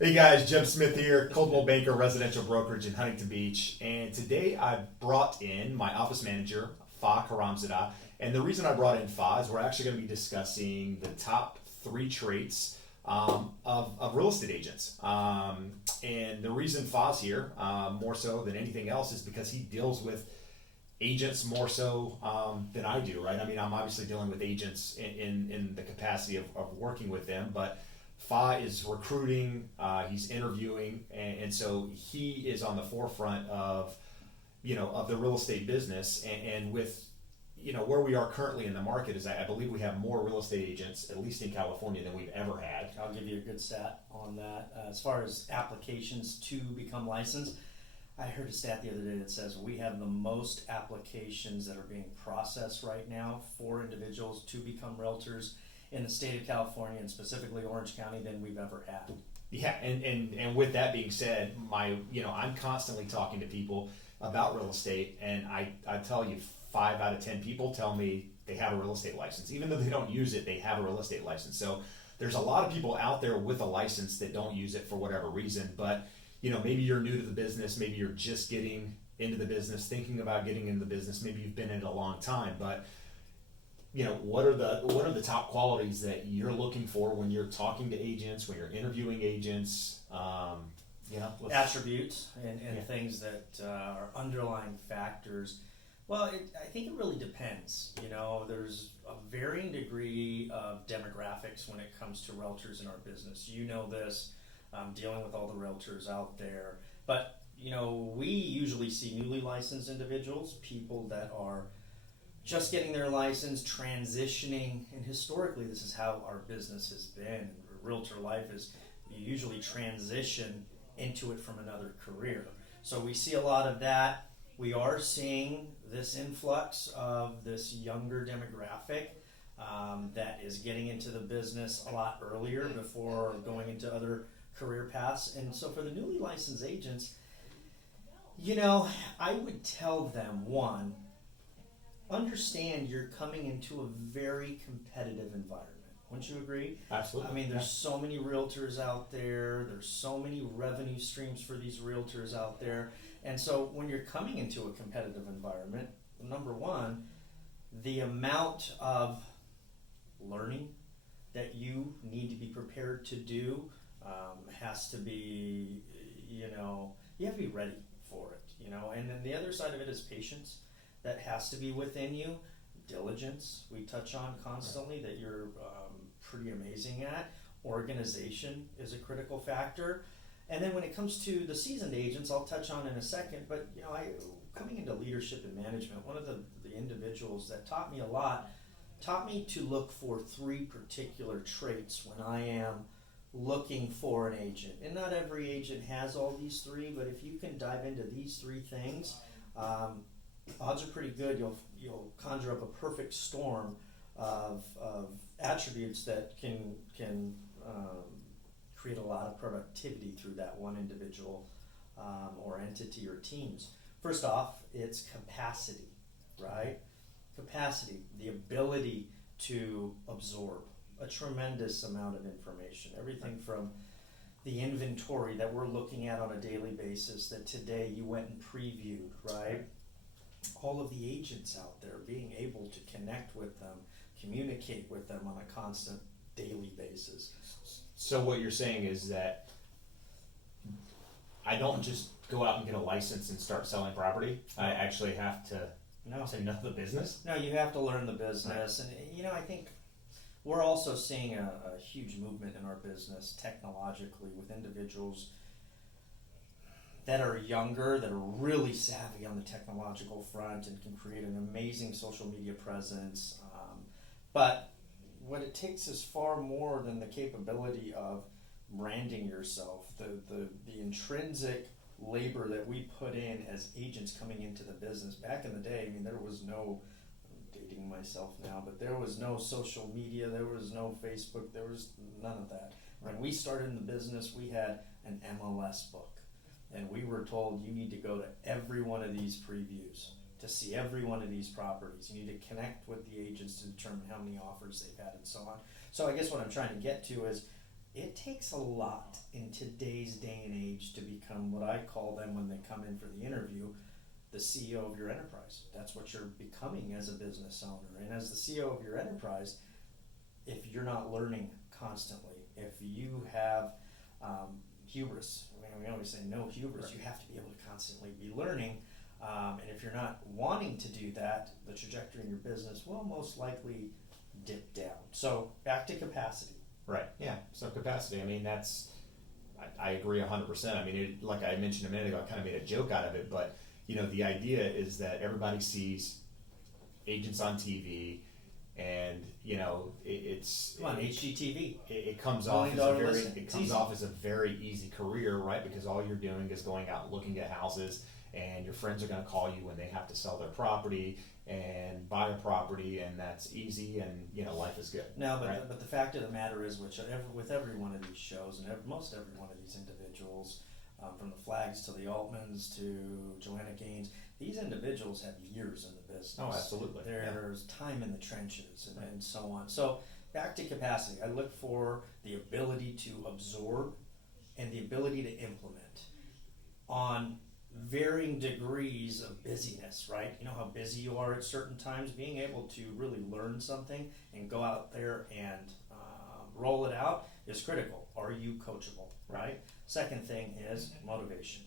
Hey guys, Jim Smith here, Coldwell Banker Residential Brokerage in Huntington Beach. And today I brought in my office manager, Fa Karamzadeh. And the reason I brought in Fa is we're actually going to be discussing the top three traits of real estate agents. And the reason Fa's here, more so than anything else, is because he deals with agents more so than I do, right? I mean, I'm obviously dealing with agents in the capacity of working with them, but Fa is recruiting, he's interviewing, and so he is on the forefront of, of the real estate business. And with, where we are currently in the market is I believe we have more real estate agents, at least in California, than we've ever had. I'll give you a good stat on that. As far as applications to become licensed, I heard a stat the other day that says we have the most applications that are being processed right now for individuals to become realtors in the state of California, and specifically Orange County, than we've ever had. Yeah, and with that being said, I'm constantly talking to people about real estate, and I tell you, 5 out of 10 people tell me they have a real estate license. Even though they don't use it, they have a real estate license. So there's a lot of people out there with a license that don't use it for whatever reason. But maybe you're new to the business, maybe you're just getting into the business, thinking about getting into the business, maybe you've been in it a long time, but what are the top qualities that you're looking for when you're talking to agents, when you're interviewing agents? Attributes and Yeah. things that are underlying factors. Well, I think it really depends. There's a varying degree of demographics when it comes to realtors in our business. You know this, dealing with all the realtors out there. But, we usually see newly licensed individuals, people that are just getting their license, transitioning, and historically this is how our business has been. Realtor life is you usually transition into it from another career. So we see a lot of that. We are seeing this influx of this younger demographic that is getting into the business a lot earlier before going into other career paths. And so for the newly licensed agents, I would tell them, one, understand you're coming into a very competitive environment. Wouldn't you agree? Absolutely. I mean, there's so many realtors out there. There's so many revenue streams for these realtors out there. And so when you're coming into a competitive environment, number one, the amount of learning that you need to be prepared to do has to be, you have to be ready for it, And then the other side of it is patience. That has to be within you. Diligence, we touch on constantly, that you're pretty amazing at. Organization is a critical factor. And then when it comes to the seasoned agents, I'll touch on in a second, but coming into leadership and management, one of the individuals that taught me a lot, taught me to look for 3 particular traits when I am looking for an agent. And not every agent has all these 3, but if you can dive into these 3 things, odds are pretty good you'll conjure up a perfect storm of attributes that can create a lot of productivity through that one individual or entity or teams. First off, it's capacity, right? Capacity, the ability to absorb a tremendous amount of information. Everything from the inventory that we're looking at on a daily basis that today you went and previewed, right? All of the agents out there, being able to connect with them, communicate with them on a constant daily basis. So what you're saying is that I don't just go out and get a license and start selling property. I actually have to know the business. No, you have to learn the business. And I think we're also seeing a huge movement in our business technologically with individuals that are younger, that are really savvy on the technological front and can create an amazing social media presence. But what it takes is far more than the capability of branding yourself. The intrinsic labor that we put in as agents coming into the business. Back in the day, there was no, I'm dating myself now, but there was no social media, there was no Facebook, there was none of that. When we started in the business, we had an MLS book. And we were told you need to go to every one of these previews to see every one of these properties. You need to connect with the agents to determine how many offers they've had and so on. So I guess what I'm trying to get to is it takes a lot in today's day and age to become what I call them when they come in for the interview, the CEO of your enterprise. That's what you're becoming as a business owner. And as the CEO of your enterprise, if you're not learning constantly, if you have hubris, we always say no hubris, Right. you have to be able to constantly be learning. And if you're not wanting to do that, the trajectory in your business will most likely dip down. So back to capacity. Right. Yeah. So capacity. I mean, I agree 100%. I mean, like I mentioned a minute ago, I kind of made a joke out of it, but the idea is that everybody sees agents on TV, and it's Come on, HGTV. It comes $1 off as million listen. it It's comes easy. off as a very easy career, right? Because all you're doing is going out and looking at houses, and your friends are going to call you when they have to sell their property and buy a property, and that's easy, and life is good. No, but right? but the fact of the matter is, with every one of these shows and most every one of these individuals, from the Flags to the Altmans to Joanna Gaines, these individuals have years in the business. Oh, absolutely. There's time in the trenches and so on. So back to capacity, I look for the ability to absorb and the ability to implement on varying degrees of busyness, right? You know how busy you are at certain times. Being able to really learn something and go out there and roll it out is critical. Are you coachable, right? Second thing is motivation.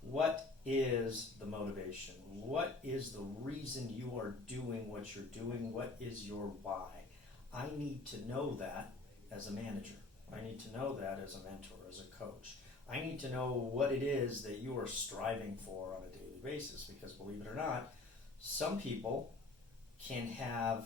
What is the motivation? What is the reason you are doing what you're doing? What is your why? I need to know that as a manager. I need to know that as a mentor, as a coach. I need to know what it is that you are striving for on a daily basis, because believe it or not, some people can have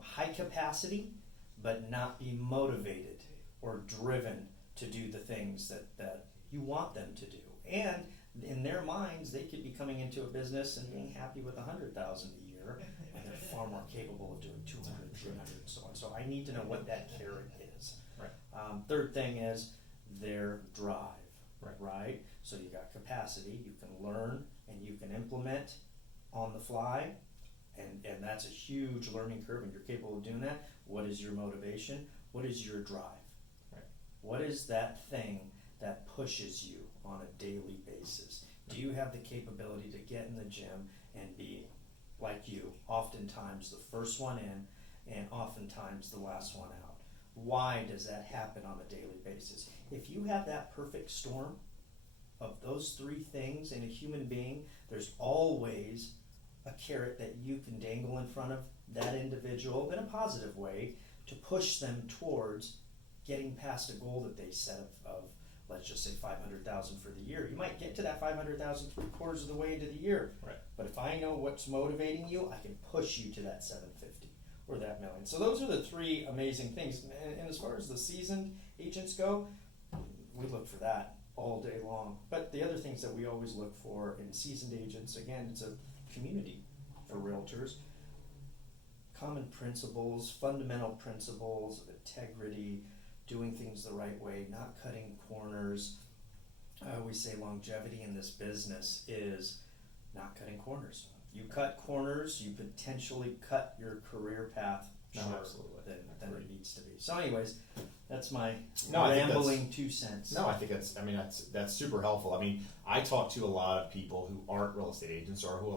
high capacity but not be motivated or driven to do the things that you want them to do. And in their minds, they could be coming into a business and being happy with $100,000 a year, and they're far more capable of doing 200, 300, and so on. So I need to know what that carrot is. Right. Third thing is their drive. Right. Right? So you got capacity, you can learn and you can implement on the fly, and that's a huge learning curve, and you're capable of doing that. What is your motivation? What is your drive? Right. What is that thing that pushes you on a daily basis? Do you have the capability to get in the gym and be like you, oftentimes the first one in and oftentimes the last one out? Why does that happen on a daily basis? If you have that perfect storm of those three things in a human being, there's always a carrot that you can dangle in front of that individual in a positive way to push them towards getting past a goal that they set of let's just say $500,000 for the year. You might get to that $500,000 3/4 of the way into the year. Right. But if I know what's motivating you, I can push you to that $750,000 or that $1 million. So those are the three amazing things. And as far as the seasoned agents go, we look for that all day long. But the other things that we always look for in seasoned agents, again, it's a community for realtors. Common principles, fundamental principles of integrity, doing things the right way, not cutting corners. I always say longevity in this business is not cutting corners. You cut corners, you potentially cut your career path shorter than it needs to be. So anyways, that's my rambling 2 cents. No, I think that's super helpful. I mean, I talk to a lot of people who aren't real estate agents, or who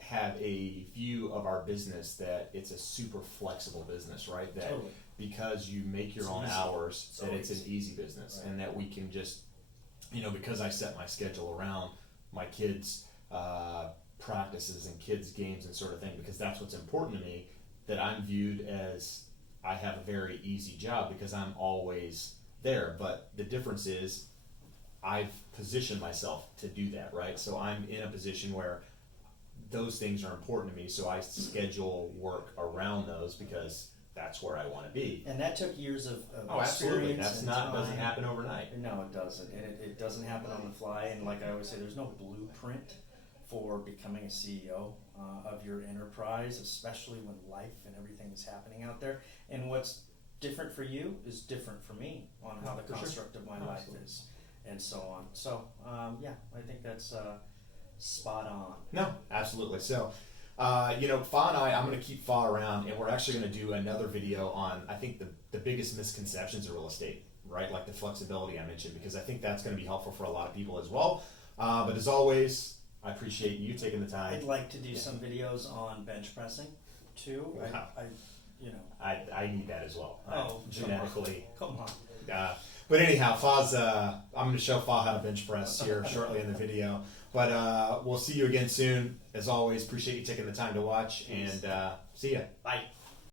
have a view of our business that it's a super flexible business, right? That Totally. because you make your own easy. hours, that it's an easy business, Right. and that we can just, because I set my schedule around my kids' practices and kids' games and sort of thing, because that's what's important to me, that I'm viewed as I have a very easy job because I'm always there. But the difference is I've positioned myself to do that, right? So I'm in a position where those things are important to me, so I schedule work around those because that's where I want to be. And that took years of Absolutely. experience. That's and not time. doesn't happen overnight. No, it doesn't. And it doesn't happen on the fly. And like I always say, there's no blueprint for becoming a CEO of your enterprise, especially when life and everything is happening out there. And what's different for you is different for me on how the construct of my life is, and so on. So, I think that's spot on. No, absolutely. So, Fa and I'm going to keep Fa around, and we're actually going to do another video on, I think, the biggest misconceptions of real estate, right? Like the flexibility I mentioned, because I think that's going to be helpful for a lot of people as well. But as always, I appreciate you taking the time. I'd like to do some videos on bench pressing too. Wow. I need that as well. Oh, genetically. Come on. But anyhow, Fa's, I'm going to show Fa how to bench press here shortly in the video. But we'll see you again soon. As always, appreciate you taking the time to watch, and see ya. Bye.